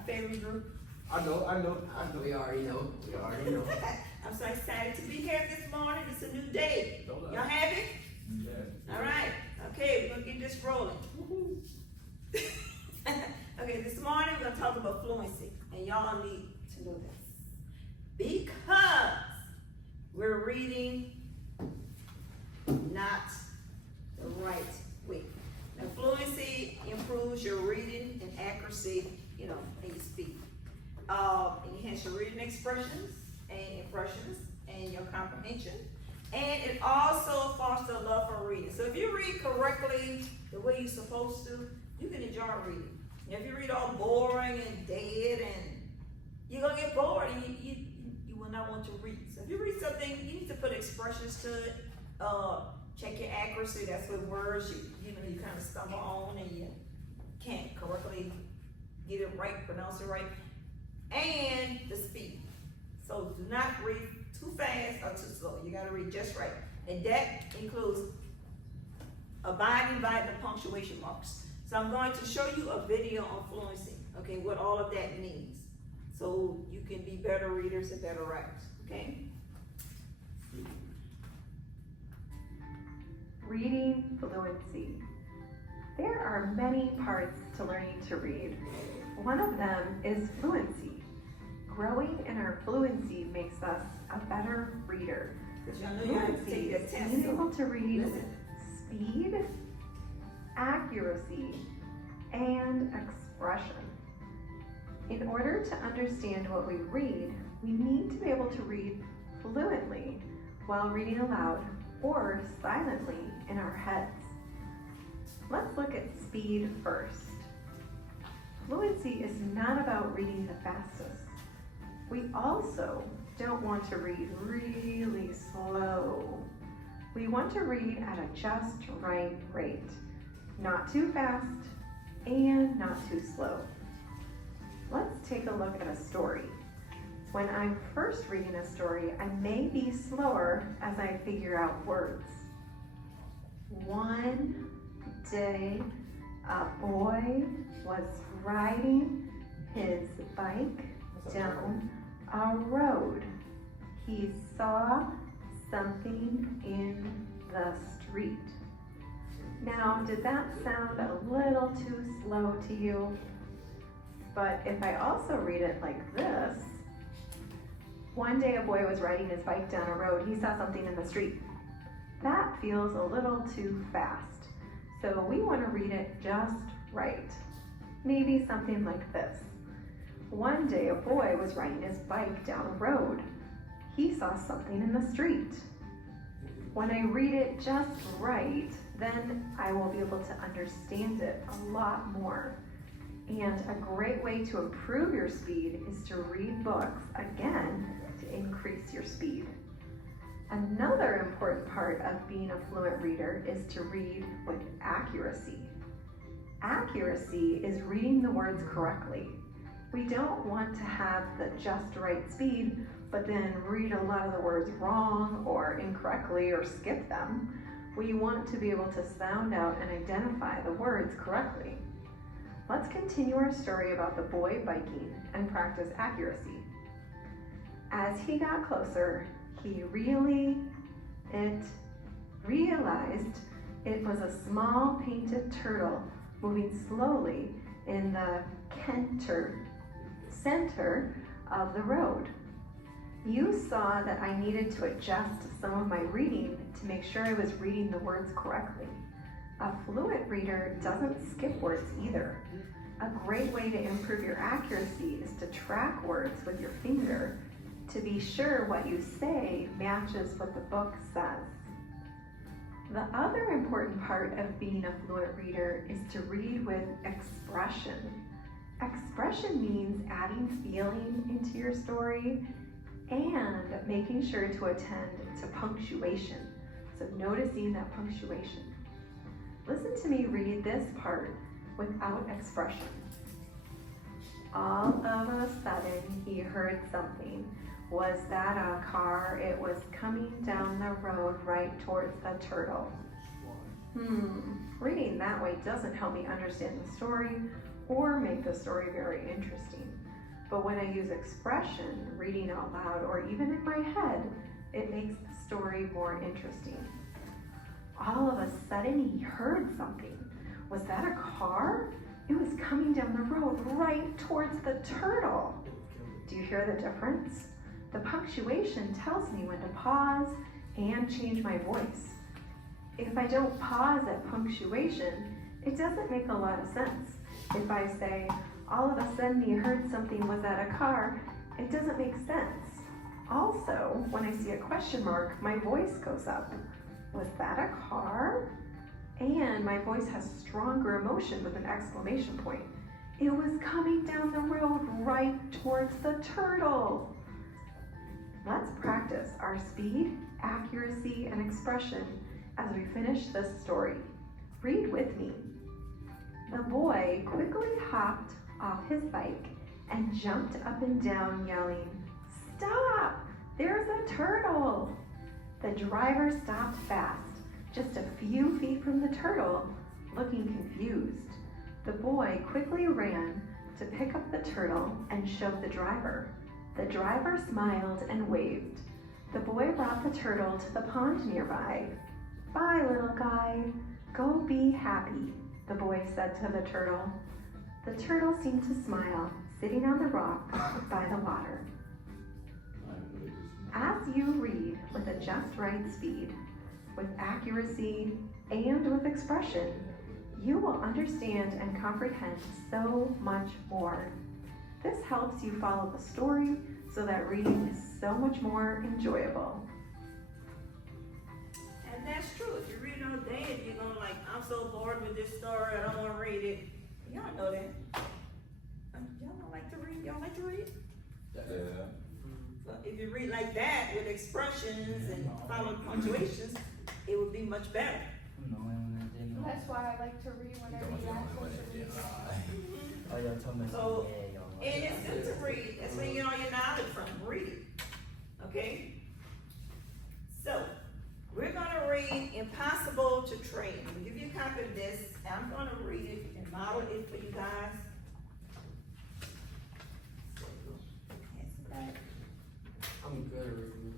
our favorite group. I know. We already know. I'm so excited to be here this morning. It's a new day. Y'all happy? Yeah. All right. Okay, we're gonna get this rolling. Okay, this morning we're gonna talk about fluency, and y'all need to know this because we're reading not the right way. Now, fluency improves your reading and accuracy, in your speech. Enhance your reading expressions and impressions and your comprehension. And it also fosters a love for reading. So if you read correctly the way you're supposed to, you can enjoy reading. If you read all boring and dead, and you're gonna get bored, and you will not want to read. So if you read something, you need to put expressions to it. Check your accuracy. That's what words you kind of stumble on and you can't correctly get it right, pronounce it right, and the speed. So do not read too fast or too slow. You got to read just right, and that includes abiding by the punctuation marks. So I'm going to show you a video on fluency, okay, what all of that means, so you can be better readers and better writers, okay? Reading fluency. There are many parts to learning to read. One of them is fluency. Growing in our fluency makes us a better reader. Fluency is being able to read speed, accuracy, and expression. In order to understand what we read, we need to be able to read fluently while reading aloud or silently in our heads. Let's look at speed first. Fluency is not about reading the fastest. We also don't want to read really slow. We want to read at a just right rate, not too fast and not too slow. Let's take a look at a story. When I'm first reading a story, I may be slower as I figure out words. One day, a boy was riding his bike down a road. He saw something in the street. Now, did that sound a little too slow to you? But if I also read it like this, one day a boy was riding his bike down a road. He saw something in the street. That feels a little too fast. So we want to read it just right. Maybe something like this. One day a boy was riding his bike down a road. He saw something in the street. When I read it just right, then I will be able to understand it a lot more. And a great way to improve your speed is to read books again to increase your speed. Another important part of being a fluent reader is to read with accuracy. Accuracy is reading the words correctly. We don't want to have the just right speed, but then read a lot of the words wrong or incorrectly or skip them. We want to be able to sound out and identify the words correctly. Let's continue our story about the boy biking and practice accuracy. As he got closer, he realized it was a small painted turtle moving slowly in the center of the road. You saw that I needed to adjust some of my reading to make sure I was reading the words correctly. A fluent reader doesn't skip words either. A great way to improve your accuracy is to track words with your finger to be sure what you say matches what the book says. The other important part of being a fluent reader is to read with expression. Expression means adding feeling into your story and making sure to attend to punctuation. So noticing that punctuation. Listen to me read this part without expression. All of a sudden, he heard something. Was that a car? It was coming down the road right towards the turtle. Reading that way doesn't help me understand the story or make the story very interesting. But when I use expression, reading out loud, or even in my head, it makes the story more interesting. All of a sudden, he heard something. Was that a car? It was coming down the road right towards the turtle. Do you hear the difference? The punctuation tells me when to pause and change my voice. If I don't pause at punctuation, it doesn't make a lot of sense. If I say, all of a sudden he heard something, was that a car? It doesn't make sense. Also, when I see a question mark, my voice goes up. Was that a car? And my voice has stronger emotion with an exclamation point. It was coming down the road right towards the turtle. Let's practice our speed, accuracy, and expression as we finish this story. Read with me. The boy quickly hopped off his bike and jumped up and down yelling, "Stop! There's a turtle!" The driver stopped fast, just a few feet from the turtle, looking confused. The boy quickly ran to pick up the turtle and showed the driver. The driver smiled and waved. The boy brought the turtle to the pond nearby. "Bye, little guy. Go be happy," the boy said to the turtle. The turtle seemed to smile, sitting on the rock by the water. As you read with a just right speed, with accuracy, and with expression, you will understand and comprehend so much more. This helps you follow the story so that reading is so much more enjoyable. And that's true. If you read it all day and you're going like, I'm so bored with this story, I don't want to read it. Y'all know that. Y'all don't like to read? Y'all like to read? Yeah. So if you read like that with expressions and follow punctuations, it would be much better. That's why I like to read when I read actual. So, and it's good to read. That's where you get all your knowledge from. Read it. Okay? So, we're going to read Impossible to Train. I'm going to give you a copy of this, and I'm going to read it and model it for you guys. I'm good at reading.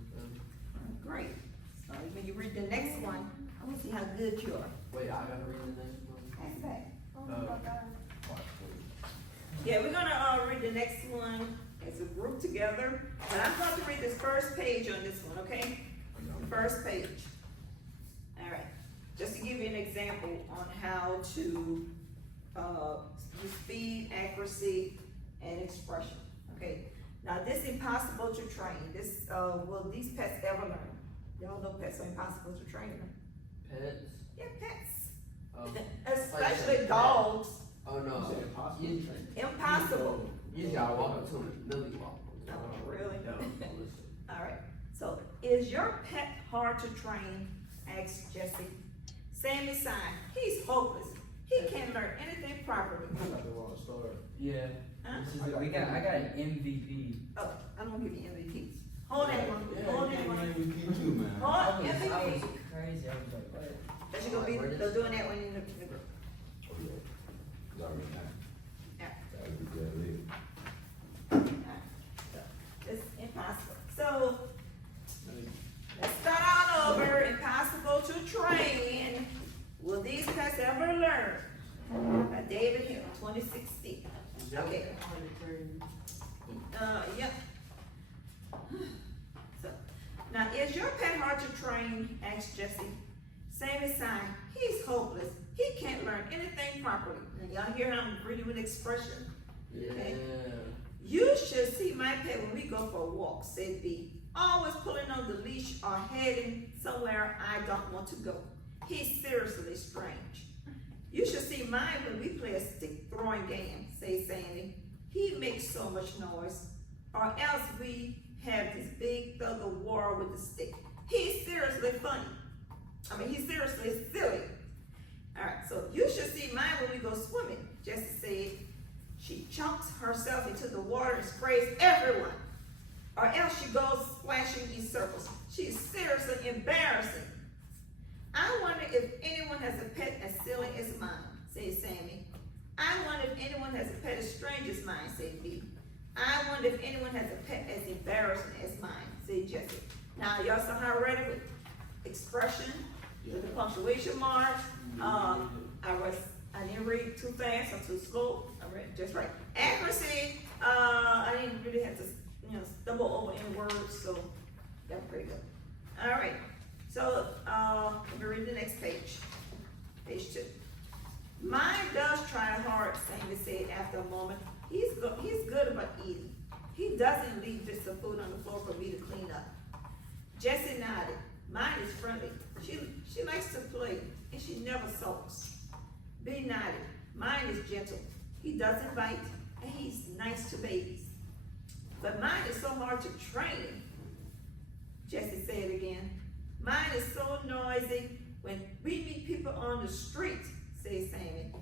Great. So, when you read the next one, I want to see how good you are. Wait, I gotta read the next one. That's right. Oh my God. Yeah, we're gonna read the next one as a group together. And I'm going to read this first page on this one, okay? First page. All right. Just to give you an example on how to use speed, accuracy, and expression. Okay. Now this impossible to train. This will these pets ever learn? Y'all know pets are impossible to train. Pets? Yeah, pets. Oh. Especially dogs. Oh no. Impossible. Usually I walk up to them, Lily walk. No, really? No. All right. So, is your pet hard to train? Asked Jesse. Sammy sighed. He's hopeless. He can't learn anything properly. Yeah. Huh? I got an MVP. Oh, I'm gonna give you MVPs. Hold that one. Hold that one. MVP too, man. Hold I was MVP. crazy. I was like, what? That you gonna be they're doing that when you're in the group. It's impossible. So let's start all over. Impossible to train. Will these pets ever learn? By David Hill, 2016. Okay. Yep. So now, is your pet hard to train? Asked Jesse. Same sign. He's hopeless. He can't learn anything properly. And y'all hear I'm reading with expression. Okay. Yeah. You should see my pet when we go for a walk, said B. Always pulling on the leash or heading somewhere I don't want to go. He's seriously strange. You should see mine when we play a stick throwing game, says Sandy. He makes so much noise. Or else we have this big thug of war with the stick. He's seriously funny. He's seriously silly. All right, so you should see mine when we go swimming, Jessie said. She chunks herself into the water and sprays everyone. Or else she goes splashing in circles. She's seriously embarrassing. I wonder if anyone has a pet as silly as mine, said Sammy. I wonder if anyone has a pet as strange as mine, said B. I wonder if anyone has a pet as embarrassing as mine, said Jesse. Now, y'all saw how I read it with expression, with the punctuation mark. I didn't read too fast or too slow. I read just right. Accuracy, I didn't really have to, stumble over any words, so that's pretty good. All right, so, let me read the next page. Page 2. Mine does try hard, Sammy said after a moment. He's good about eating. He doesn't leave just some food on the floor for me to clean up. Jessie nodded. Mine is friendly. She likes to play, and she never sulks. B nodded. Mine is gentle. He doesn't bite, and he's nice to babies. But mine is so hard to train. Jessie said again. Mine is so noisy when we meet people on the street, said Sammy.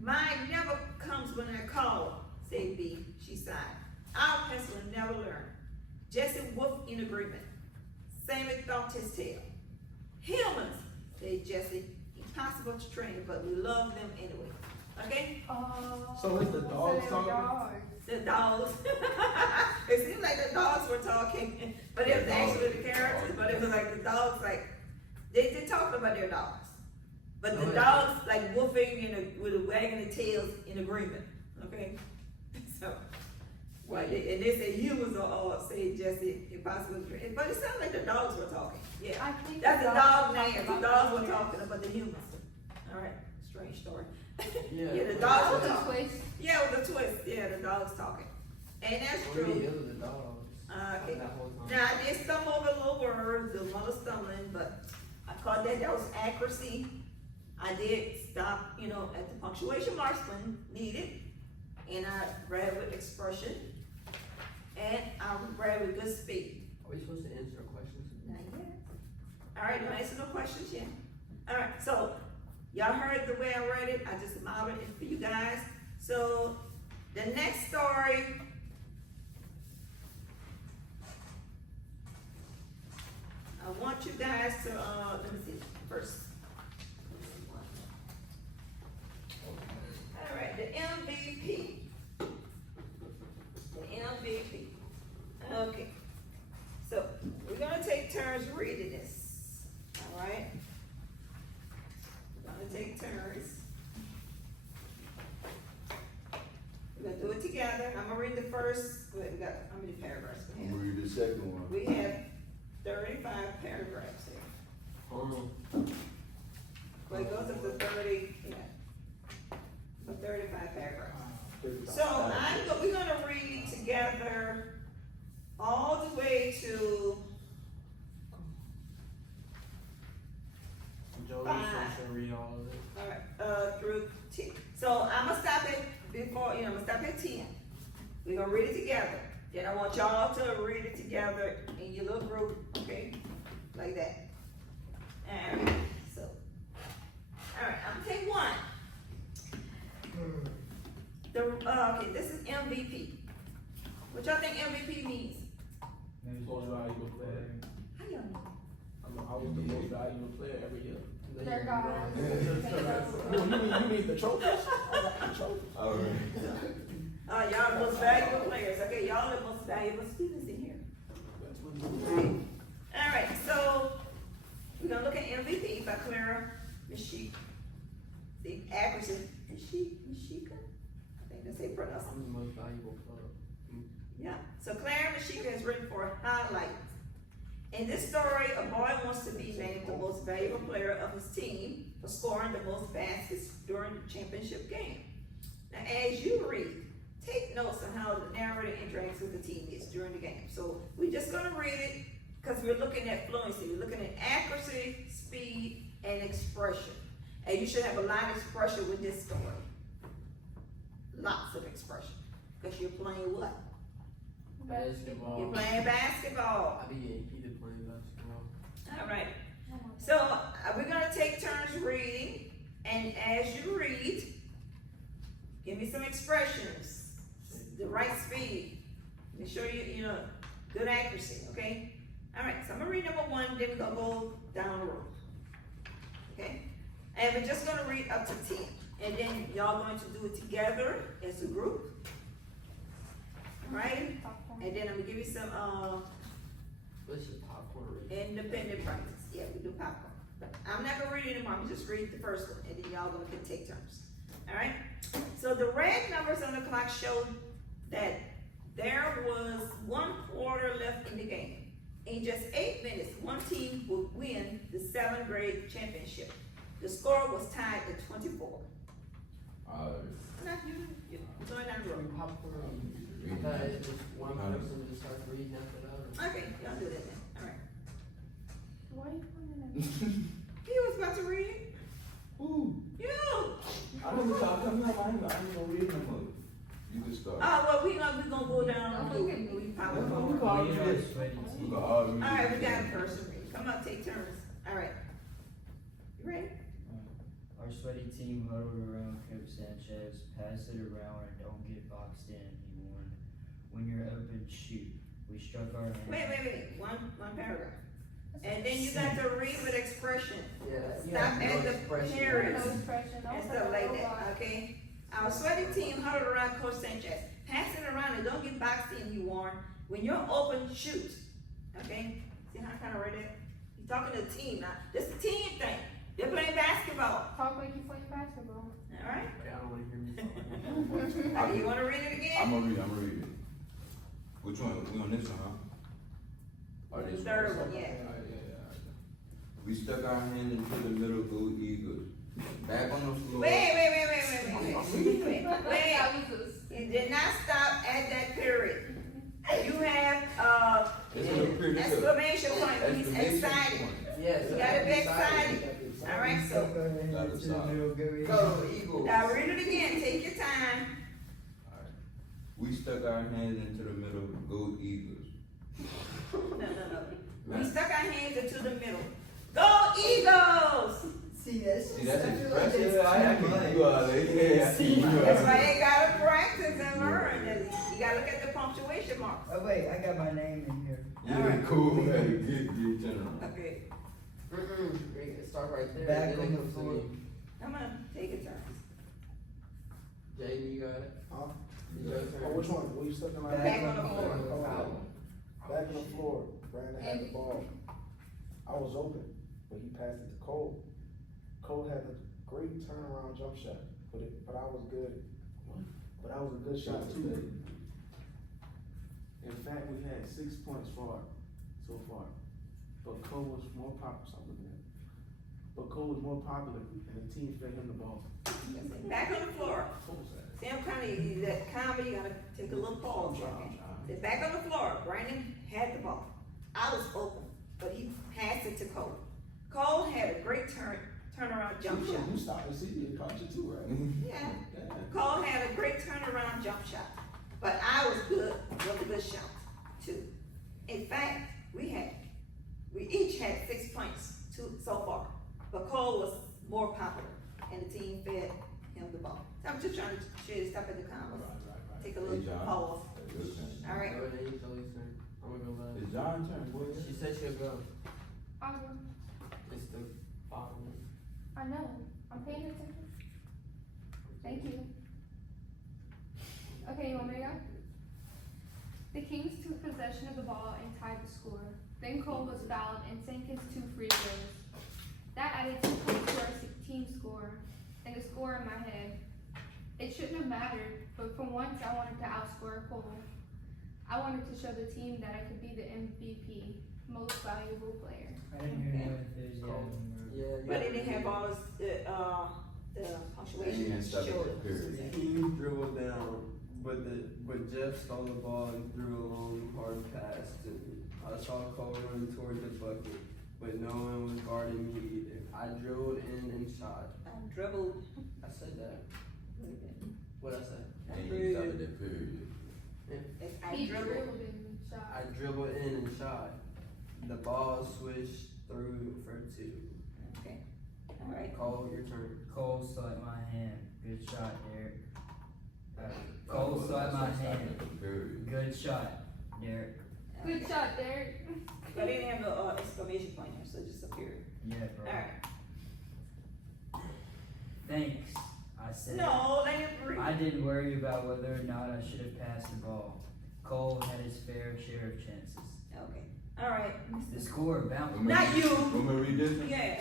Mine never comes when I call, said B. She sighed. Our pets will never learn. Jessie whooped in agreement. Sammy thumped his tail. Humans, said Jessie. Impossible to train, but we love them anyway. Okay? So it's the dogs so they were talking? dogs. The dogs. It seemed like the dogs were talking, but it was actually the characters, but it was like the dogs, like, they talked about their dogs. But the dogs, like, woofing with wagging their tails in agreement, okay? So, well, and they say humans are all, say Jesse, impossible to train, but it sounded like the dogs were talking, yeah. I think That's the the dog dogs name, the talked dogs about were the talking about the humans. All right, strange story. Yeah. Yeah, the dogs were With a talking. twist. Yeah, with a twist, yeah, the dogs talking. And that's What do you true. do with the dogs? Okay. That whole time. Now, I did stumble over little words, there was a lot of stumbling, but I caught that was accuracy. I did stop, at the punctuation marks when needed, and I read with expression, and I read with good speed. Are we supposed to answer questions? Not yet. All right, don't answer no questions yet. All right, so y'all heard the way I read it. I just modeled it for you guys. So the next story. I want you guys to, let me see, first. All right, the MVP. The MVP. Okay. So, we're gonna take turns reading this, all right? We're gonna take turns. We're gonna do it together. I'm gonna read the first, wait, we got, how many paragraphs we I'm have? gonna read the second one. We have 35 paragraphs here. Well, it goes up to 30, yeah. So 35 paragraphs. So we're gonna read together all the way to, Joey's Fine. supposed to read all of it. all right, through 10. So I'm gonna stop at before, I'm gonna stop at 10. We're gonna read it together. Then I want y'all to read it together in your little group, okay? Like that. Alright, so. Alright, I'm gonna take one. Okay, this is MVP. What y'all think MVP means? Most valuable player. How y'all know? I was the most valuable player every year. Their guys. You mean the trophies? I got the trophies. Alright. Y'all the most valuable players, okay? Y'all the most valuable students in here. Alright, so we're gonna look at MVP by Clara Mishika. The accuracy, Mishika? I think that's how you pronounce it. I'm the most valuable club. Yeah, so Clara Mishika has written for highlights. In this story, a boy wants to be named the most valuable player of his team for scoring the most baskets during the championship game. Now, as you read, take notes on how the narrator interacts with the teammates during the game. So we're just gonna read it because we're looking at fluency. We're looking at accuracy, speed, and expression. And you should have a lot of expression with this story. Lots of expression. Because you're playing what? Basketball. You're playing basketball. I be getting heated playing basketball. All right. So we're gonna take turns reading, and as you read, give me some expressions, the right speed. Make sure you good accuracy. Okay. All right. So I'm gonna read number 1. Then we're gonna go down the road. Okay. And we're just gonna read up to 10. And then y'all going to do it together as a group. Alright? And then I'm gonna give you some, This is popcorn reading. independent practice. Yeah, we do popcorn. But I'm not gonna read it anymore, I'm just read the first one, and then y'all gonna take turns. Alright? So the red numbers on the clock showed that there was 1 quarter left in the game. In just 8 minutes, one team would win the 7th grade championship. The score was tied at 24. Not you, you're going down the road. Popcorn. I thought it was one person just starts reading after the other. Okay, y'all do that then, alright. Why are you pointing at me? He was about to read it. Ooh, You! I don't know, I'm coming up, I ain't gonna read no more. You can start. Well, we gonna go down and do it. We probably We won't. can all We read are a it. sweaty We team. can all read it. Alright, we got a person ready. Come up, take turns. Alright. You ready? Our sweaty team huddled around Coach Sanchez, pass it around and don't get boxed in, he warned. When you're open, shoot. We struck our hand. Wait. One paragraph. And then you got to read with expression. Yeah. you Stop have no at the expression. period. No expression, And don't stuff say like robot. that, okay? Our sweaty team huddled around Coach Sanchez. Pass it around and don't get boxed in, you warned. When you're open, shoot. Okay? See how I kinda read that? He's talking to the team now. This is a team thing. They're playing basketball. Talk like you play basketball. Alright? Wait, I don't wanna hear me talk. Okay, you wanna read it again? I'm gonna read it. Which one? We on this one, huh? Or this one? Third one, yeah. Alright, yeah. We stuck our hand into the middle, go Eagles. Back on the floor. Wait. That was us. You did not stop at that period. You have, It's a little period. exclamation point, he's Exclamation excited. point. Yes. You gotta be excited. Alright, so, Gotta stop. Go Eagles. now read it again, take your time. Alright. We stuck our hands into the middle, go Eagles. No. We stuck our hands into the middle. Go Eagles! See, that's expressive. I can do all that. Yeah, I see you. That's why you gotta practice and learn. You gotta look at the punctuation marks. Oh wait, I got my name in here. Yeah, cool, man. Good turn. Okay, Start right there. Back then on it the comes to floor. you. come on, take a turn. Jaden, you got it? Huh? You got it? Oh, which one? We stuck in my Back on the floor. Back on the floor. Brandon had the ball. I was open, but he passed it to Cole. Cole had a great turnaround jump shot, but I was good. But I was a good shot too. In fact, we had 6 points so far. But Cole was more popular. But Cole was more popular, and the team fed him the ball. Back on the floor. Cole said. See, I'm kinda, that comedy, you gotta take a little pause, okay? It's back on the floor. Brandon had the ball. I was open, but he passed it to Cole. Cole had a great turnaround jump shot. You stopped the CD and caught you too, right? Yeah. Yeah. Cole had a great turnaround jump shot, but I was good with a good shot too. In fact, we each had 6 points so far, but Cole was more popular, and the team fed him the ball. So I'm just trying to show you, stop at the commas, take a Hey, little John. pause. Good turn. All right. Oh, then you tell your turn. I'm gonna go last. It's John's turn, boy. She said she'll go. I will. It's the bottom one. I know. I'm paying attention. Thank you. Okay, you want me to go? The Kings took possession of the ball and tied the score. Then Cole was fouled and sank his 2 free throws. That added 2 points to our team score and the score in my head. It shouldn't have mattered, but for once I wanted to outscore Cole. I wanted to show the team that I could be the MVP, most valuable player. I didn't hear no enthusiasm or. Yeah. But it didn't have all the punctuation And stop at showed. the period. He dribbled down, but Jeff stole the ball and threw a long hard pass to me. I saw Cole run toward the bucket, but no one was guarding me either. I dribbled in and shot. I dribbled. I said that. What I said? And you stop at that period. I He dribbled. dribbled and shot. I dribbled in and shot. The ball switched through for 2. Okay, all right. Cole, your turn. Cole swept my hand. Good shot, Derek. Cole swept my hand. Period. Good shot, Derek. Good shot, Derek. But it didn't have no exclamation point here, so just a period. Yeah, bro. All right. Thanks, I said No, let him read. I did worry about whether or not I should have passed the ball. Cole had his fair share of chances. Okay, all right. The score bounced. Not you. Want me to read this one? Yeah.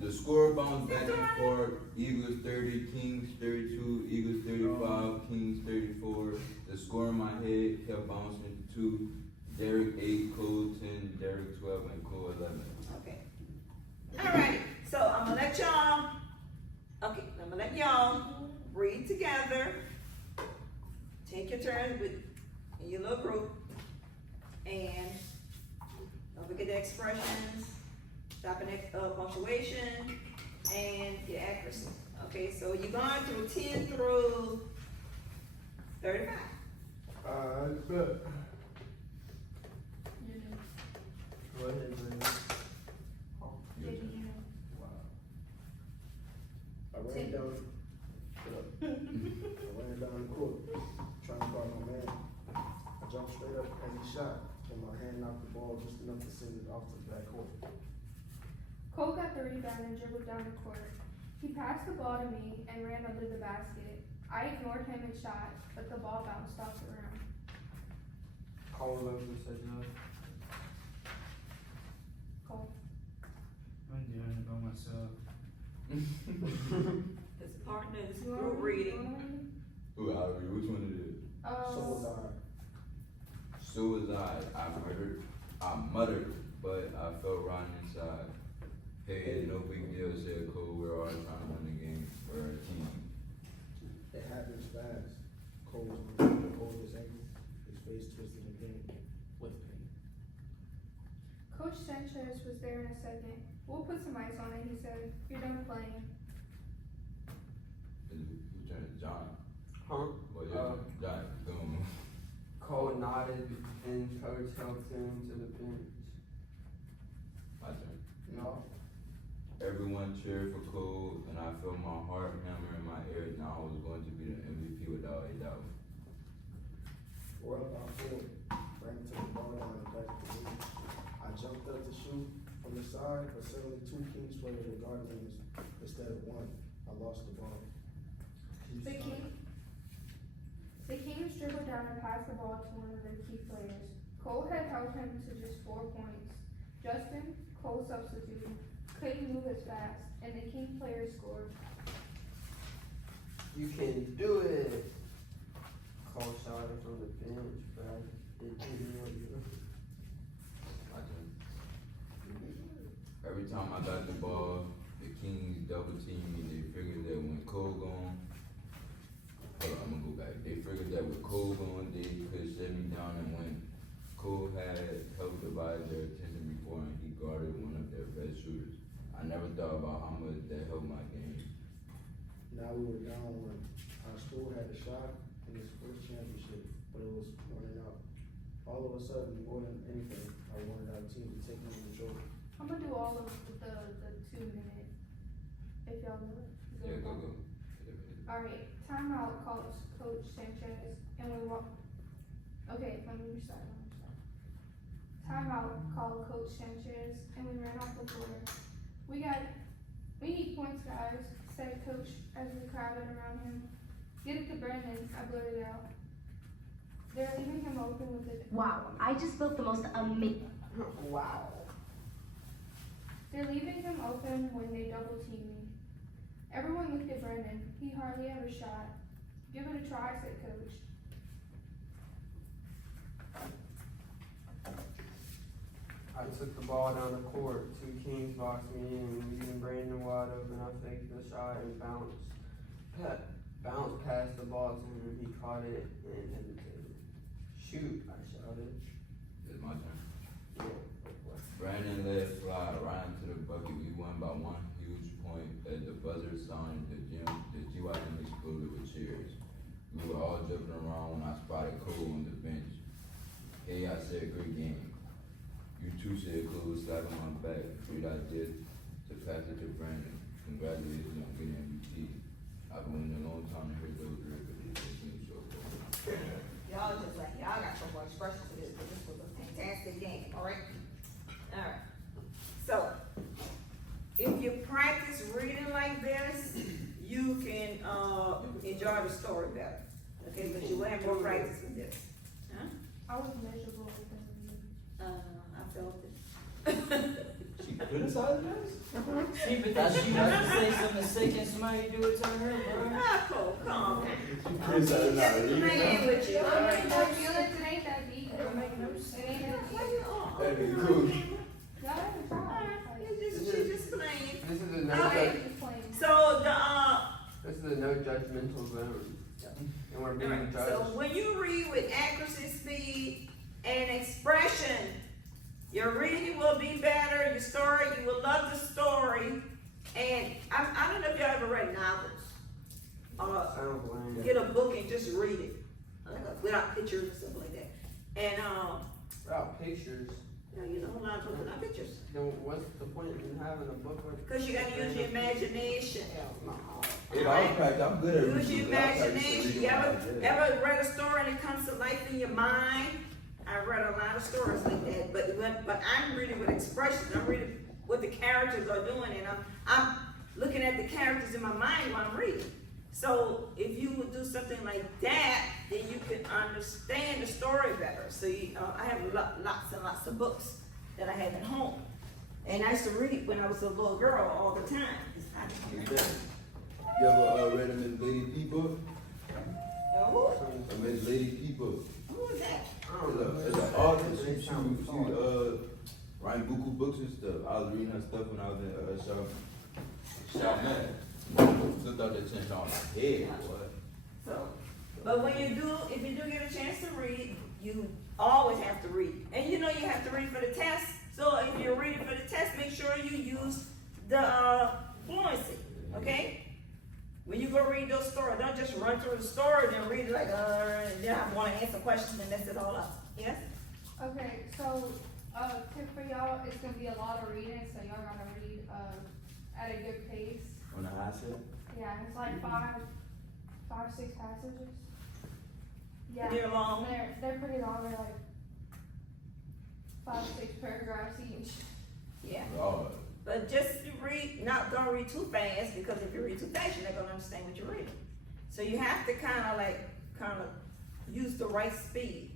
The score bounced back and forth. Eagles 30, Kings 32, Eagles 35, Kings 34. The score in my head kept bouncing to Derek 8, Cole 10, Derek 12, and Cole 11. Okay. All right. So I'm gonna let y'all. Okay, I'm gonna let y'all read together. Take your turns with in your little group, and don't forget the expressions, stopping at punctuation, and your accuracy. Okay, so you're going through 10 through 35. I bet. Go ahead, Brandon. I ran down. Shut up. I ran down the court, trying to guard my man. I jumped straight up as he shot, and my hand knocked the ball just enough to send it off to the back court. Cole got the rebound and dribbled down the court. He passed the ball to me and ran under the basket. I ignored him and shot, but the ball bounced off the rim. Cole Logan said no. Cole. I'm doing it by myself. As a partner, this You group wanna reading. Ooh, I'll read which one it is. So was So was I muttered, but I felt rotten inside. Hey, no big deal, said Cole. We're all trying to win the game. We're a team. It happens fast. Cole was on the hold his ankle, his face twisted again with pain. Coach Sanchez was there in a second. We'll put some ice on it, he said. You're done playing. Who turned it? John. Huh? Well, yeah, John. Boom. Cole nodded and coach helped him to the bench. My turn. No. Everyone cheered for Cole, and I felt my heart hammer in my ear. Now I was going to be the MVP without a doubt. We're up by 4. Brandon took the ball down and back to the rim. I jumped up to shoot from the side, but suddenly 2 Kings players were guarding me instead of 1. I lost the ball. The Kings dribbled down and passed the ball to one of their key players. Cole had held him to just 4 points. Justin, Cole's substitute, couldn't move as fast, and the King player scored. You can do it. Cole shot it from the bench, but it didn't really do. My turn. Every time I got the ball, the Kings double teamed me. They figured that when Cole gone, hold on, I'm gonna go back. They figured that with Cole gone, they could shut me down and win. Cole had helped divide their attention before, and he guarded one of their best shooters. I never thought about how much that helped my game. Now we were down 1. Our school had a shot in its first championship, but it was running out. All of a sudden, more than anything, I wanted our team to take on the trophy. I'm gonna do all of the 2-minute, if y'all do it. Yeah, go. Alright, timeout calls Coach Sanchez, and we walk. Okay, let me restart. Timeout called Coach Sanchez, and we ran off the floor. We need points, guys, said Coach as we crowded around him. Get it to Brandon, I blurted out. They're leaving him open with it. Wow, I just built the most amazing. Wow. They're leaving him open when they double team me. Everyone looked at Brandon. He hardly ever shot. Give it a try, said Coach. I took the ball down the court. 2 Kings boxed me in, leaving Brandon wide open. I faked the shot and bounced past the ball to him. He caught it and hesitated. Shoot, I shouted. It's my turn. Yeah. Brandon let fly right into the bucket. We won by 1 huge point. At the buzzer sounded, the GYM exploded with cheers. We were all jumping around when I spotted Cole on the bench. Hey, I said, great game. You too, said Cole, slapping my back. Great idea to pass it to Brandon. Congratulations on getting MVP. I've been waiting a long time to hear those words, but it seems so cool. Y'all just like, y'all got some more expressions to this, but this was a fantastic game, alright? Alright. So, if you practice reading like this, you can, more practice with this. Huh? I was miserable with them. I felt it. She criticizing us? See, but then she has to say something sick and somebody do it to her, bro. Ah, Cole, come on. She criticizing us. Just playing with you. I feel it ain't that deep. It ain't that deep. That be cool. Y'all ever try? She's just playing. This is a no Okay. Just playing. So this is a no judgmental zone. And we're being Alright, judged. so when you read with accuracy, speed, and expression, your reading will be better, your story, you will love the story. And I don't know if y'all ever read novels. Sounds lame. Get a book and just read it. Without pictures and stuff like that. And Without pictures, you know, a lot of books without pictures. then what's the point in having a book with? Because you gotta use your imagination. It all practice. I'm good at Use reading. your I practice imagination. reading You when I ever did. read a story and it comes to life in your mind? I read a lot of stories like that, but I'm reading with expressions. I'm reading what the characters are doing, and I'm looking at the characters in my mind while I'm reading. So if you would do something like that, then you can understand the story better. So I have lots and lots of books that I have at home, and I used to read when I was a little girl all the time. You ever read a Miss Lady P book? Who? A Miss Lady P book. Who was that? It's an author. She writing buku books and stuff. I was reading her stuff when I was in Shop Man. Looked up that changed on my head. What? So, but when you do, if you do get a chance to read, you always have to read. And you know you have to read for the test. So if you're reading for the test, make sure you use the fluency, okay? When you go read those stories, don't just run through the story and then read it like, and then I want to answer questions and mess it all up. Yes? Okay, so, tip for y'all, it's gonna be a lot of reading, so y'all gotta read, at a good pace. On the high set? Yeah, it's like five, 6 passages. Yeah. They're long. They're pretty long, they're like 5, 6 paragraphs each. Yeah. Lord. But just don't read too fast, because if you read too fast, you're not gonna understand what you're reading. So you have to kind of use the right speed,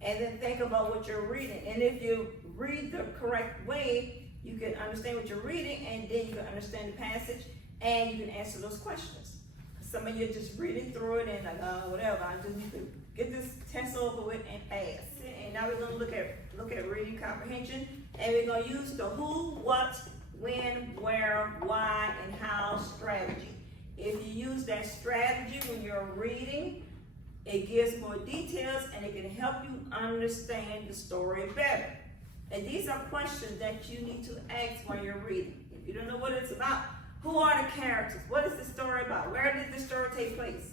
and then think about what you're reading. And if you read the correct way, you can understand what you're reading, and then you can understand the passage, and you can answer those questions. Some of you are just reading through it and like, whatever, I just need to get this test over with and pass. And now we're gonna look at reading comprehension, and we're gonna use the who, what, when, where, why, and how strategy. If you use that strategy when you're reading, it gives more details and it can help you understand the story better. And these are questions that you need to ask while you're reading. If you don't know what it's about, who are the characters? What is the story about? Where did the story take place?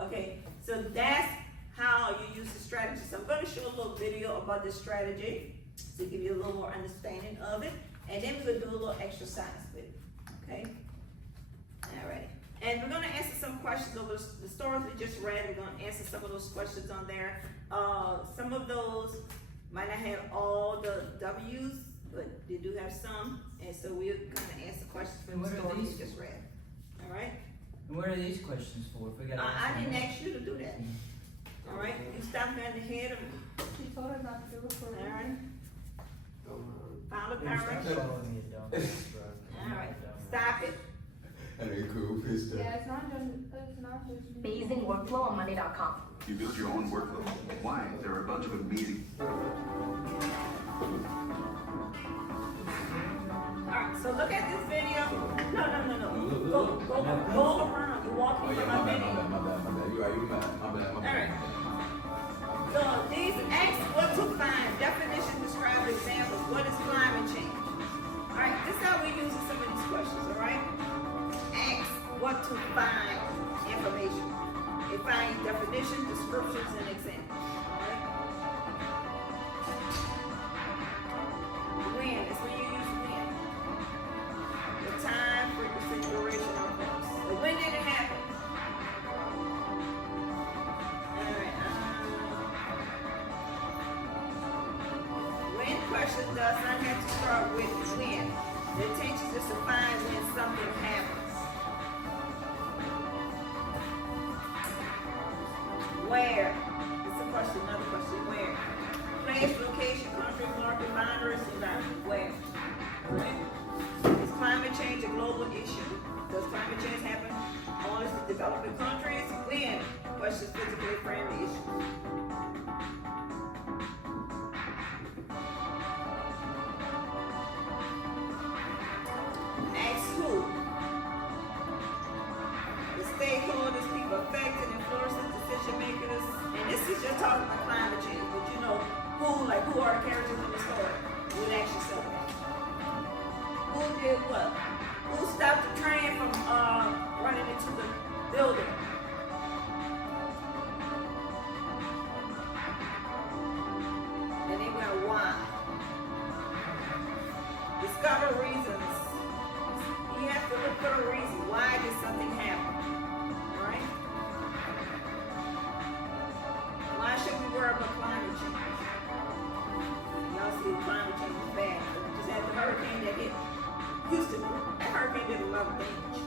Okay, so that's how you use the strategy. So I'm going to show a little video about this strategy to give you a little more understanding of it. And then we're going to do a little exercise with it. Okay? All right. And we're going to answer some questions over the stories we just read. We're going to answer some of those questions on there. Some of those might not have all the W's, but they do have some. And so we'll kind of answer questions from And the what are stories we these just read. All right? And what are these questions for? If we got I didn't ask you to do that. All right? You stop me at the head of it. She told us not to do it for a All right? reason. Follow Stop paragraph. following me, dumbass, bro. All right. Stop it. And a cool pistol. Yeah, it's not just me. Amazing workflow on Monday.com. You built your own workflow. Why? There are a bunch of amazing. Alright, so look at this video. No. Go around. You're walking Oh from yeah, my my video. bad. You right, you mad. My bad. Alright. So these ask what to find. Definition, describe examples. What is climate change? Alright, this is how we use some of these questions, alright? Ask what to find information. Define definition, descriptions, and examples. Alright? When is when you use when. The time, frequency, duration, or force. So when did it happen? Alright, when question does not have to start with when. The intention is to find when something happens. Where? Question, another question, where? Place, location, country, market, boundaries, environment, where? Right? Is climate change a global issue? Does climate change happen only in developing countries? When? Question, physically friendly issue. Ask who? The stakeholders, people affected, influencers, decision makers, and this is just talking about climate change, but you know, who are the characters in the story? Would ask yourself that. Who did what? Who stopped the train from running into the building? And they went why? Discover reasons. You have to look for the reason. Why did something happen? Right? Why should we worry about climate change? Y'all see climate change is bad. Just had the hurricane that hit Houston. That hurricane did a lot of damage.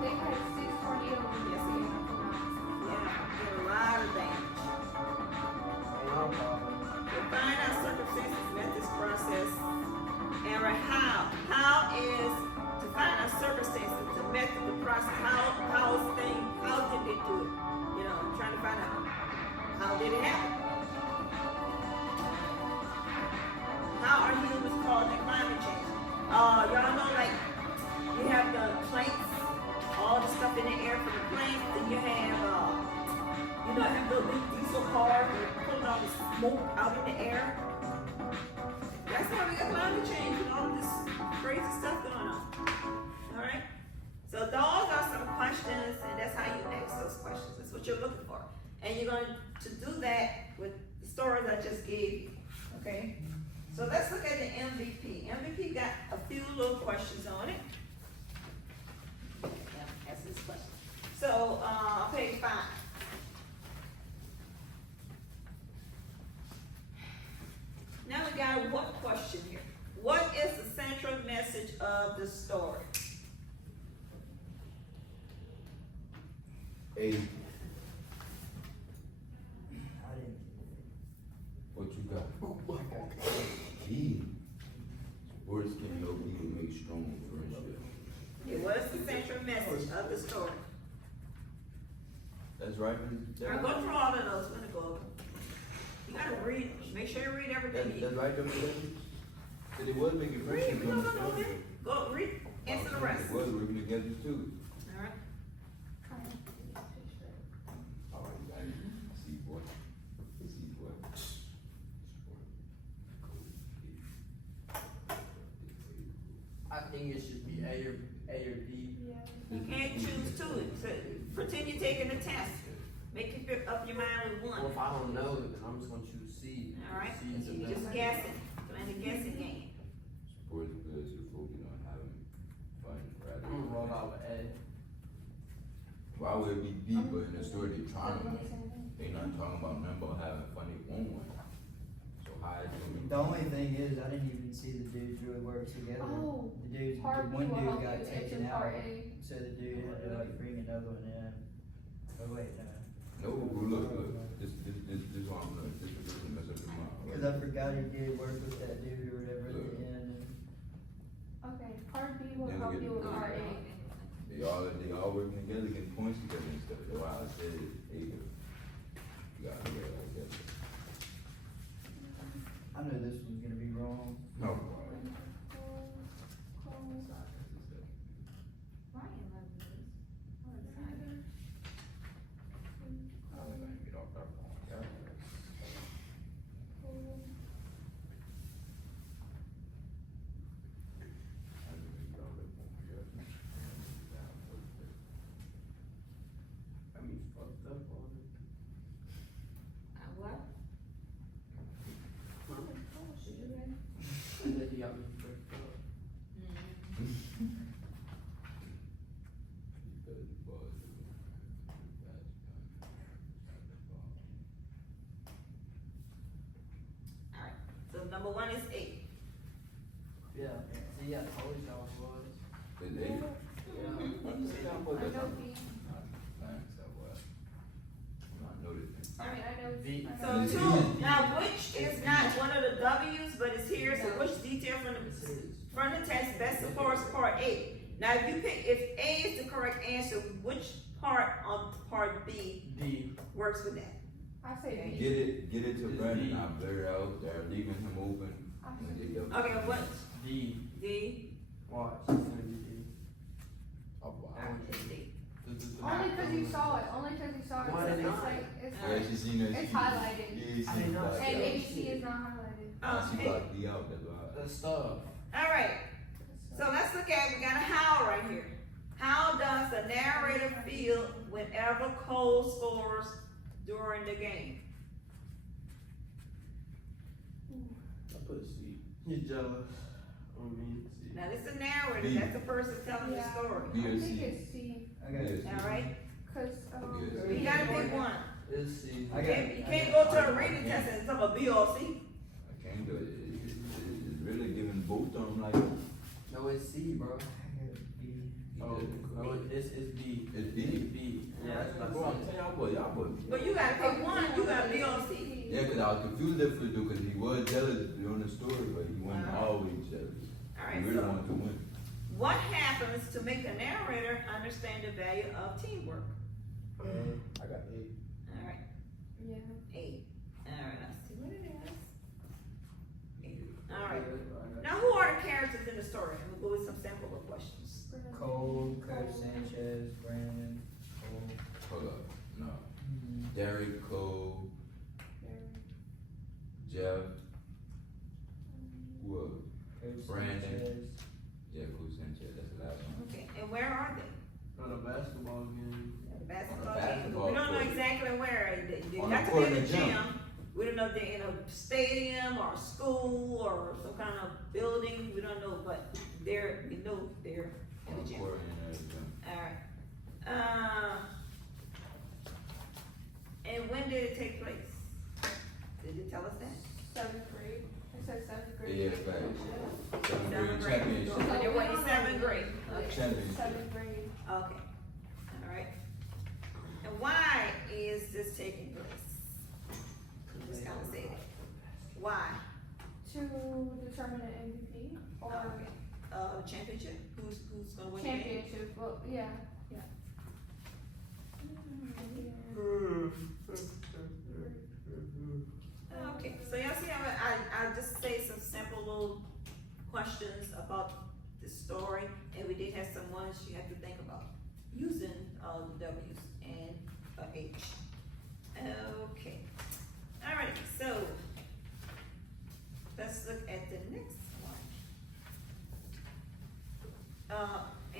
They had 6 tornadoes in Yes, the it did. Yeah, did a lot of damage. Define our circumstances, methods, process, and how. How is to find our circumstances, the method, the process. How did they do it? You know, trying to find out how did it happen. How are humans causing climate change? Y'all know, like, you have the planes, all the stuff in the air from the planes, then you have, have the big diesel cars that pulling all the smoke out in the air. That's why we got climate change and all this crazy stuff going on. Alright? So those are some questions, and that's how you ask those questions. That's what you're looking for. And you're going to do that with the stories I just gave you. Okay? So let's look at the MVP. MVP got a few little questions on it. Yeah, that's this question. So, page 5. Now we got a what question here. What is the central message of the story? A. I didn't. What you got? B. Sports can help people make strong friendships. Okay, what is the central message of the story? That's right, Alright, go through all of those. We're gonna go over. You gotta read. Make sure you read everything. That's right, Mr. Lynn? That it was making Read. friendships We on don't the know show. there. Go read. Answer the rest. It was working together too. Alright. Oh, you got it. See, boy. See, boy. I think it should be A or B. You can't choose two. So, pretend you're taking a test. Make up your mind with Well, one. if I don't know, then I'm just gonna choose C. Alright? C is the You're best. just guessing. Playing a guessing game. Sports because you're focused on having fun rather I'm gonna roll out with A. Why would it be B, but in the story they trying to win? They not talking about nothing but having fun, they won't win. So how is it gonna be? The only thing is, I didn't even see the dudes really work together. Oh, The dude, part B one will dude help got you taken answer out, part A. so the dude had to like bring another one in. Oh wait, no. No, look, this one I'm gonna, this mess up your mind. Cause I forgot he did work with that dude or whatever at the end. Okay, part B will Then we help get you with to part A. They all working together, getting points together and stuff. That's why I said it. Hey, you gotta get it like that. I know this one's gonna be wrong. No. I don't think get off that point. Yeah. I don't think get off that point. Yeah. I mean, fucked up on it. What? And then he got me fucked up. Because the ball is Alright, so number 1 is A. Yeah. See, I told y'all it was. Is it? Yeah. You see how much I that's know on? B. Thanks, that was. I know this thing. I mean, I know V. So two, now which is not one of the W's, but it's here, so which detail from the text best supports part A? Now if you pick, if A is the correct answer, which part of part B D. works with that? I say Get it to Brandon, I blur it out, they're leaving him open. when they go. Okay, what? D. D? Watch, it's gonna be D. Oh, wow. D. Only because you saw it. Only because you saw it. Why did It's it- like it's Yeah, like she seen that. it's she- highlighted. Yeah, she I didn't know. blocked And out. ABC is not highlighted. She Okay, blocked D out, that's why. The stuff. alright, so let's look at, we got a how right here. How does the narrator feel whenever Cole scores during the game? I put a C. He's jealous. I mean, C. Now, this is the narrator, B. that's the person telling the Yeah. story, B I or think C. it's C. I got it. alright? Cause Yes. You gotta pick one. It's C. I got it. You can't go to a reading test and talk about B or C. I can't do it. It's really giving both of them like. No, it's C, bro. I got B. Oh, no, it's B. It's B. It's B. Yeah, that's not Bro, I'm C. telling y'all boy. But you gotta pick one, you gotta be on C. Yeah, cause I was confused at first though, cause he was jealous during the story, but he wasn't always jealous. He Alright, really so wanted to win. what happens to make the narrator understand the value of teamwork? I got A. Alright, Yeah. A. Alright, let's see what it is. A. Alright, Yeah, now who are the characters in the story? We'll go with some sample of questions. Cole, Coach Sanchez, Brandon, Cole. Hold up, no. Derek, Cole, Jeff, who else? Coach Brandon. Sanchez. Yeah, Coach Sanchez, that's the last one. Okay, and where are they? On a basketball game. The basketball On the team. basketball We don't know court. exactly where. They On got the to be court in in the the gym. gym. We don't know if they're in a stadium or a school or some kind of building. We don't know, but we know they're in the gym. Court and everything. Alright. And when did it take place? Did it tell us that? 7th grade. It says 7th grade. Yeah, facts. Seventh grade Seventh grade. championship. So they're what, in 7th grade? Okay. Championship. 7th grade. Okay, alright. And why is this taking place? Just kinda say that. Why? To determine an MVP or Okay, championship, who's gonna win the game? championship. Well, yeah. Okay, so y'all see how I just say some simple little questions about the story, and we did have some ones you have to think about using, the W's and a H. Okay, alright, so, let's look at the next one.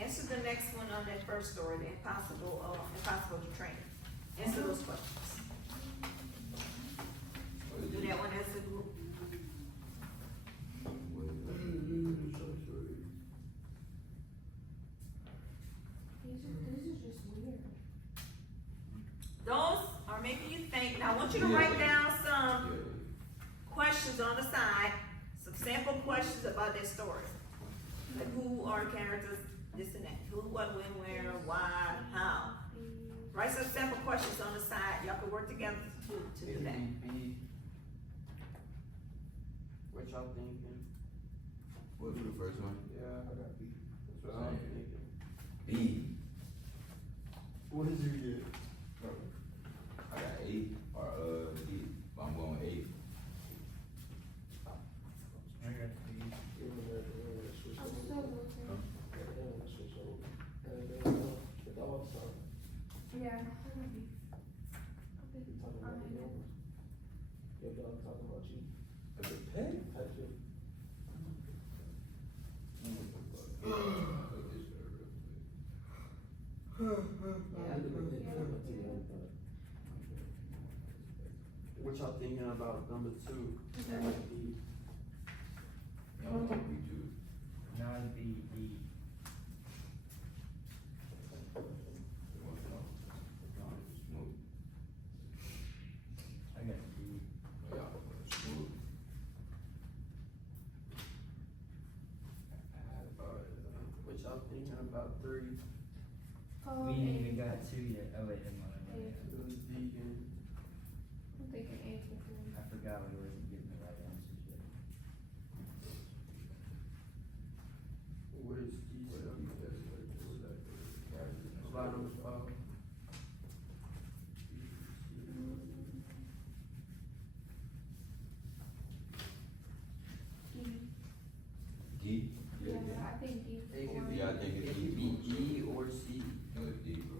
Answer the next one on that first story, the impossible to train. Answer those questions. Do that one as a group. This is just weird. Those are making you think. Now, I want you to write down some questions on the side, some sample questions about that story. Like who are the characters, this and that. Who, what, when, where, why, how. Write some sample questions on the side. Y'all can work together to do that. B. What y'all thinking? What was the first one? Yeah, I got B. that's what I'm thinking. B. What did you get? I got A or D. But I'm going A. I got B. I'm still looking. Yeah. Your dog talking about you. That's a pet? Type shit. What y'all thinking about number 2? That would be Yeah, I'm going B too. Now it'd be E. Smooth. I got B. Yeah, smooth. what y'all thinking about 3? Oh, We ain't A. even got 2 yet. Oh wait, never mind. A. It was D again. I'm thinking answer for me. I forgot we wasn't getting the right answers yet. What is G What stuff? if you just like this, like, right? Bottom of D. D? Yeah, I think D. It could be, Yeah, I think it it's could be E or C. No, it's D, bro.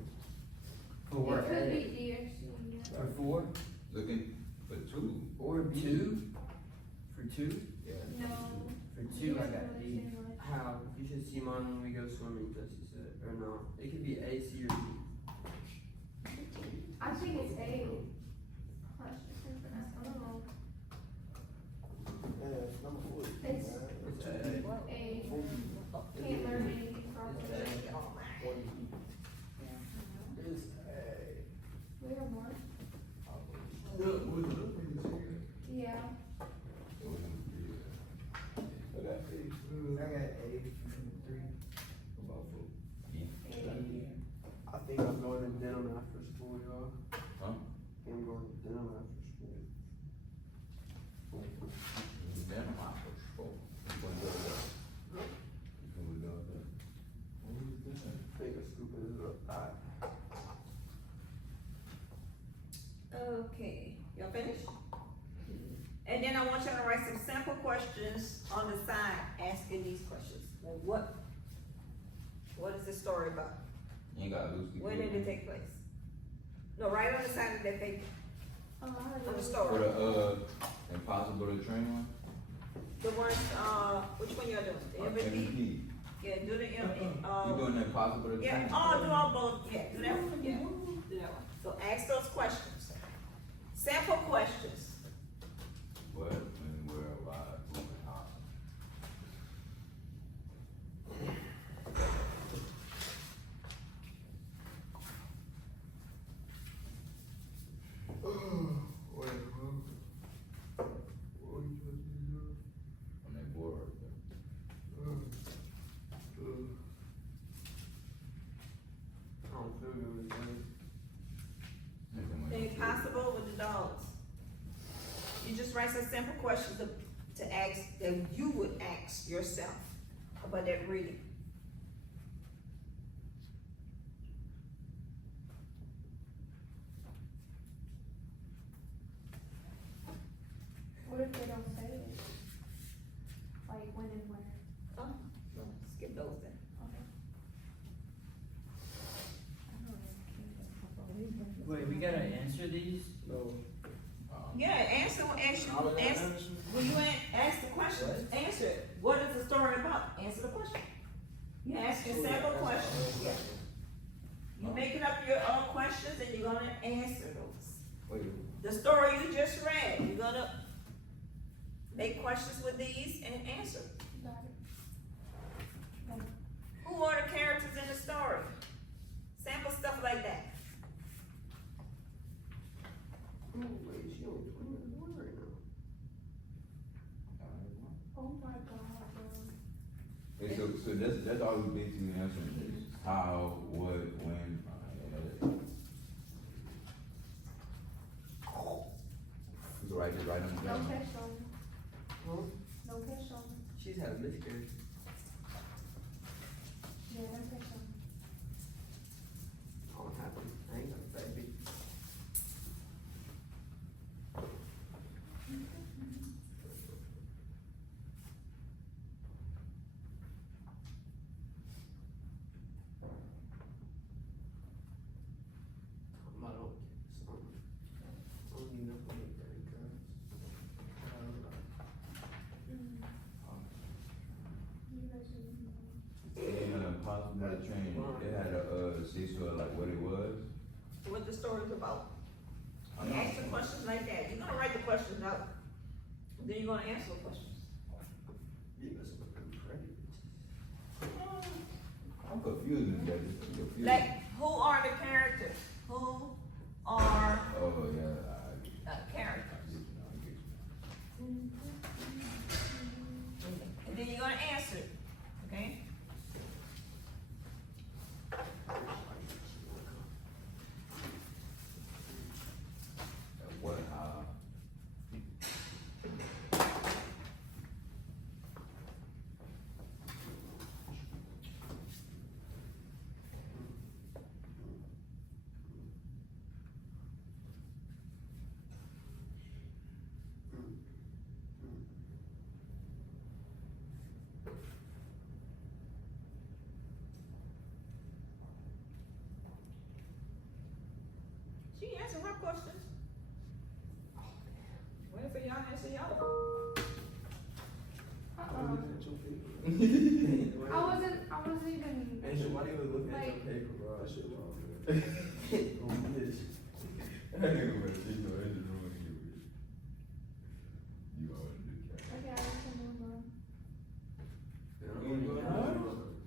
For It could A, be D or C, yeah. for four, Looking for two. Or B. two, for two, Yeah. No. for two, I He got doesn't D. really say much. How? You should see mine when we go swimming, Jesse said. Or no. It could be A, C, or D. I think it's A. Hush, I don't know. Yeah, it's number 40. It's- man. It's A. A. Can't learn anything properly. It's A. We have more. Yeah. I got A. I got A from three. About 4. E. I think I'm going to denim after school, y'all. Huh? I think I'm going to denim after school. Then I'm out for four. You wanna go with that? You wanna go with that? I think a scoop is up. Okay, y'all finished? And then I want y'all to write some sample questions on the side, asking these questions. Well, what is the story about? You ain't gotta lose the. When did it take place? No, right on the side of that paper, Oh, I on the For story. the, impossible to train one? The ones, which one y'all doing? The MVP? MVP. Yeah, do the You MVP. doing the impossible to train? Yeah, do all both, yeah, do that one, yeah, do that one. So ask those questions. Sample questions. What, when, where, why, who, and how? On that board right there. I don't feel good with that. Anything like The that. impossible with the dogs. You just write some simple questions to ask, that you would ask yourself about that reading. What if they don't say it? Like when and where? Oh, no, skip those then. Okay. Wait, we gotta answer these? No. Yeah, answer, when you ask the question, answer it. What is the story about? Answer the question. You asking several questions, yeah. You making up your own questions and you're gonna answer those. Wait, The story you just read, you're gonna make questions with these and answer. Got it. Who are the characters in the story? Sample stuff like that. Oh, wait, she only 21 right now. Oh my god, Hey, so that's all we basically answering is how, what, when, we can write it right on the no ground. question. Huh? No question. She's had a miscarriage. Yeah, no question. Oh, it happened. I ain't got a baby. I don't get some. I don't even know if I'm gonna get it, guys. You guys are- In impossible to train, they had a seesaw like what it was. What the story's about. I know. Ask the questions like that. You're gonna write the questions out. Then you're gonna answer the questions. You guys are looking crazy. I'm confused, baby. I'm confused. Like, who are the characters? Who are Oh, yeah, characters? I get you now, And then you're gonna answer it, okay? What, how, questions? Wait for y'all to answer y'all. I'm looking at your paper. I wasn't even, And somebody was looking at your Like- paper, bro. That shit wrong, man. Oh, yes. You already do that. okay, I can remember.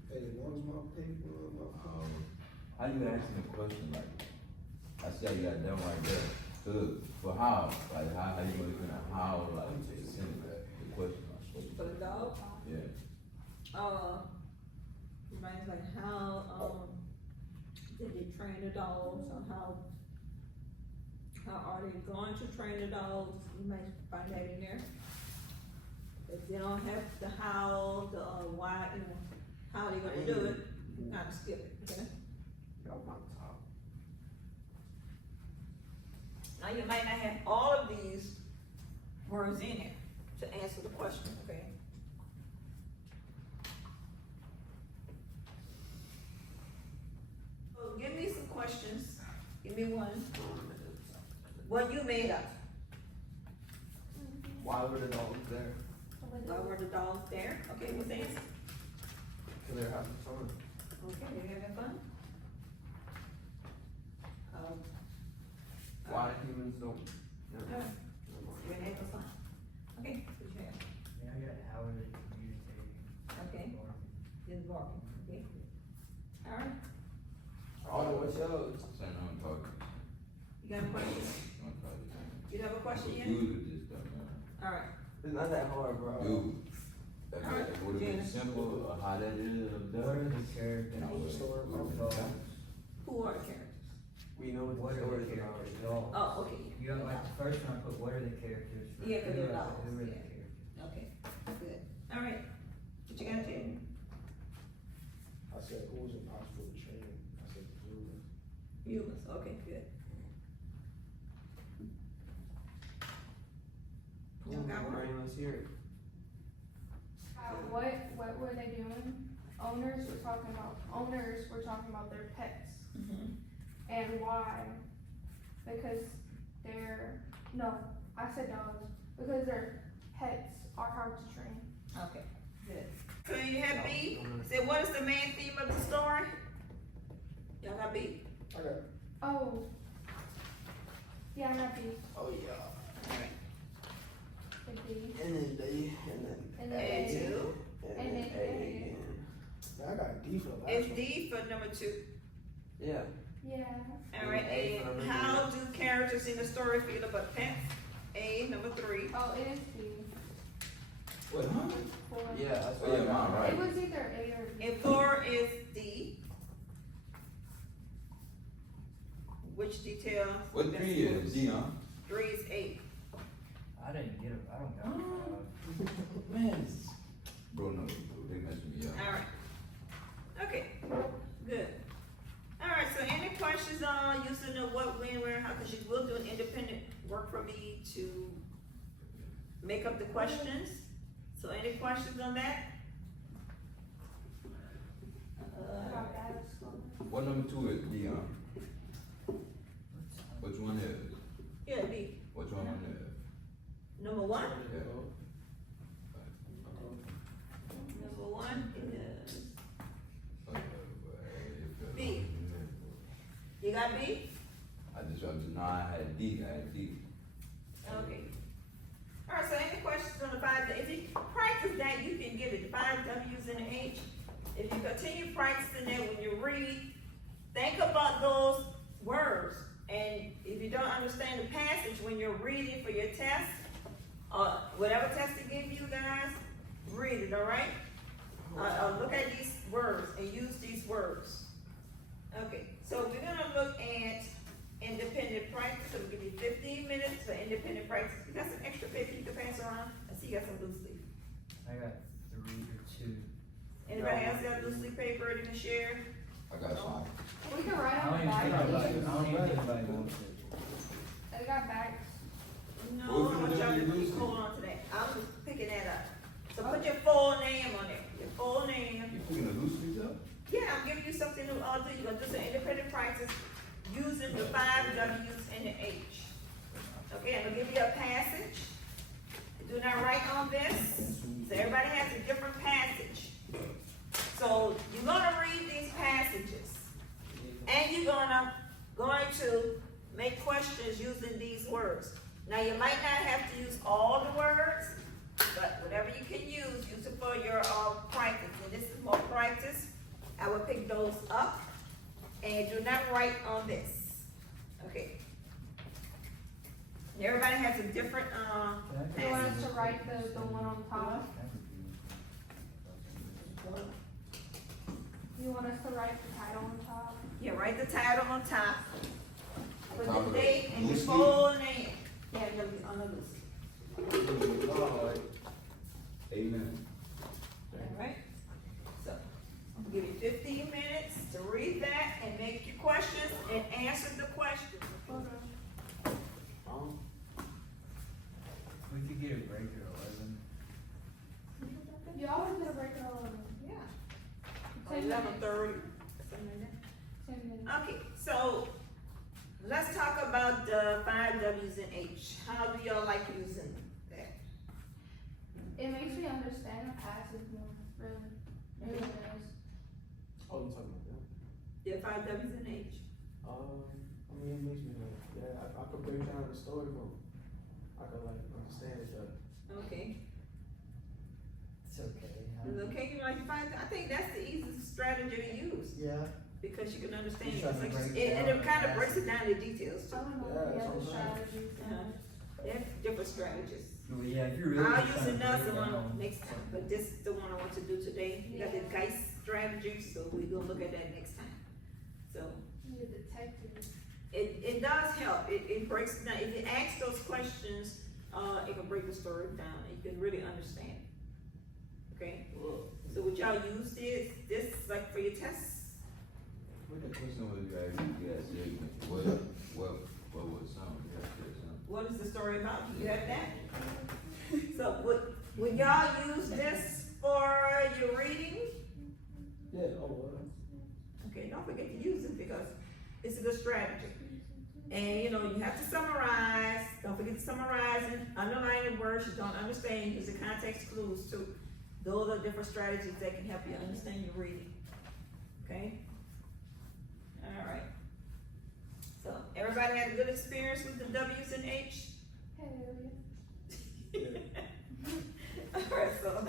Hey, as long as my paper, my How you asking a question like, I see how you got done right there. So, for how, like, how you gonna look at how, like, send the question, I suppose. For the dog, Yeah. reminds like how, did they train the dogs, or how are they going to train the dogs? You might find that in there. If they don't have the how, the why, you know, how they gonna do it, you kind of skip it, okay? Y'all on top. Now, you might not have all of these words in there to answer the question, okay? So give me some questions, give me one. What you made up? Why were the dogs there? Why were the dogs there? Okay, what's the answer? Cause they're having fun. Okay, they're having fun? Why humans don't? They're having fun. Okay, what you have? Yeah, I got how are they communicating? Okay. Just walking, okay? Alright, Oh, what shows? Saying I'm talking. you got a question? I'm talking. You have a question yet? You with this stuff, man. Alright, It's not that hard, bro. Dude. That Alright, would have been Janice. simple, how that is, What are the characters? That was a story about of the dogs? who are the characters? We know what What the are story the is about. characters? Dogs. Oh, okay, You got like the first one I put, what are the characters? For Yeah, 'cause who they're are- dogs, Who are the yeah. characters? okay, good. Alright, what you got, Jay? I said, who was impossible to train? I said, humans. Humans, okay, good. You got one? Right, let's hear it. What were they doing? Owners were talking about their pets. Mm-hmm. And why? Because I said dogs, because their pets are hard to train. Okay, good. So you have B, say what is the main theme of the story? Y'all got B? I got, Oh. Yeah, I'm happy. Oh, yeah. Alright. The D. And then they, And then then A A. two, and then A again. man, I got D for the last it's one. D for number two. Yeah. Yeah. Alright, And A for and number how do characters in the story feel about pets? A, number three. Oh, it is D. What, huh? Four. Yeah, that's Oh, what yeah, I got. mine, right. It was either A or B. And four is D. Which details? What three is, D, huh? Three is A. I didn't get it, I don't got it. Man. Bro, no, they messing me up. Alright. Okay, good. Alright, so any questions on using the what, when, where, how, cause you will do an independent work for me to make up the questions. So any questions on that? About that as well. What number two is, D, huh? Which one is? Yeah, B. Which one is? Number one? Yeah. Number one is, B. you got B? I just, no, I had D, Okay. Alright, so any questions on the five, if you practice that, you can get it, the five W's and the H. If you continue practicing that when you read, think about those words. And if you don't understand the passage when you're reading for your test, whatever test they give you guys, read it, alright? Look at these words and use these words. Okay, so we're gonna look at independent practice, so we'll give you 15 minutes for independent practice. You got some extra paper you can pass around? I see you got some loose leaf. I got 3 or 2. Anybody else got loose leaf paper they can share? I got some. We can write I on don't the even back. think They anybody wants it. got bags. No, Well, I want if y'all you to do keep loose hold on to that. I'm just picking that up. So put your full name on there, your full name. You putting the loose leaves up? Yeah, I'm giving you something to do. You're gonna do some independent practice using the 5 W's and the H. Okay, I'm gonna give you a passage. Do not write on this. So everybody has a different passage. So you're gonna read these passages, and you're going to make questions using these words. Now you might not have to use all the words, but whatever you can use it for your practice. And this is more practice. I will pick those up, and do not write on this. Okay. Everybody has a different You want us passage. to write the one on top? You want us to write the title on top? Yeah, write the title on top. Put Top the of date and your Lucy? full name. Yeah, on the list. Alright. Amen. Alright? So, I'm gonna give you 15 minutes to read that and make your questions and answer the questions. We could get a break at 11. You always get a break at 11. Yeah. 10 minutes. 11:30, something like that. 10 minutes. Okay, so let's talk about the 5 W's and H. How do y'all like using that? It makes me understand the passage more, really. It really does. Oh, you talking about that? Yeah, 5 W's and H. I mean, it makes me like, yeah, I could break down the story more. I could like understand it better. Okay. It's okay. Okay, you like 5? I think that's the easiest strategy to use Yeah. because you can understand You it. try to Like, break and down it kind of the breaks it down to details I too. don't know Yeah, the that's other what I'm saying. strategies. Uh-huh. They have different strategies. Well, yeah, if you're really I'll trying use to another break one down next time, but this is the one I want to do today. We got the Yeah. GEIS strategy, so we're gonna look at that next time. So You're a detective. it does help. It breaks it down. If you ask those questions, it can break the story down. You can really understand. Okay. So would y'all use this like for your tests? What the question was you asked? You guys said, what was some? You guys said something. What is the story about? You have that? So would y'all use this for your reading? Yeah, oh, well. Okay, don't forget to use it because it's a good strategy. And you know, you have to summarize. Don't forget to summarize and underline the words you don't understand. Use the context clues too. Those are different strategies that can help you understand your reading. Okay? Alright. So everybody had a good experience with the W's and H? Hell Alright, so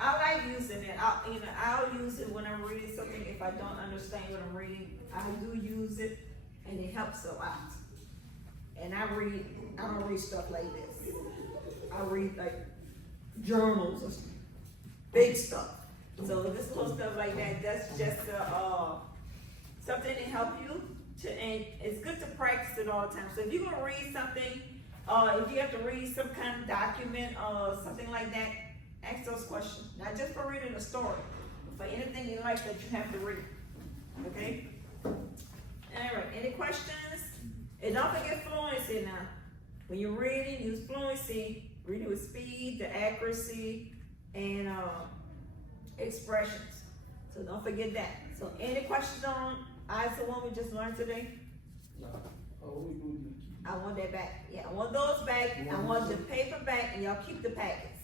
I like using it. I'll use it when I'm reading something. If I don't understand what I'm reading, I do use it and it helps a lot. And I don't read stuff like this. I read like journals or big stuff. So this little stuff like that, that's just something to help you and it's good to practice it all the time. So if you're gonna read something, if you have to read some kind of document or something like that, ask those questions. Not just for reading a story, but for anything in life that you have to read. Okay? Alright, any questions? And don't forget fluency now. When you're reading, use fluency. Reading with speed, the accuracy, and expressions. So don't forget that. So any questions on the one we just learned today? Nah. Oh, we do. I want that back. Yeah, I want those back. I want the paper back, and y'all keep the packets.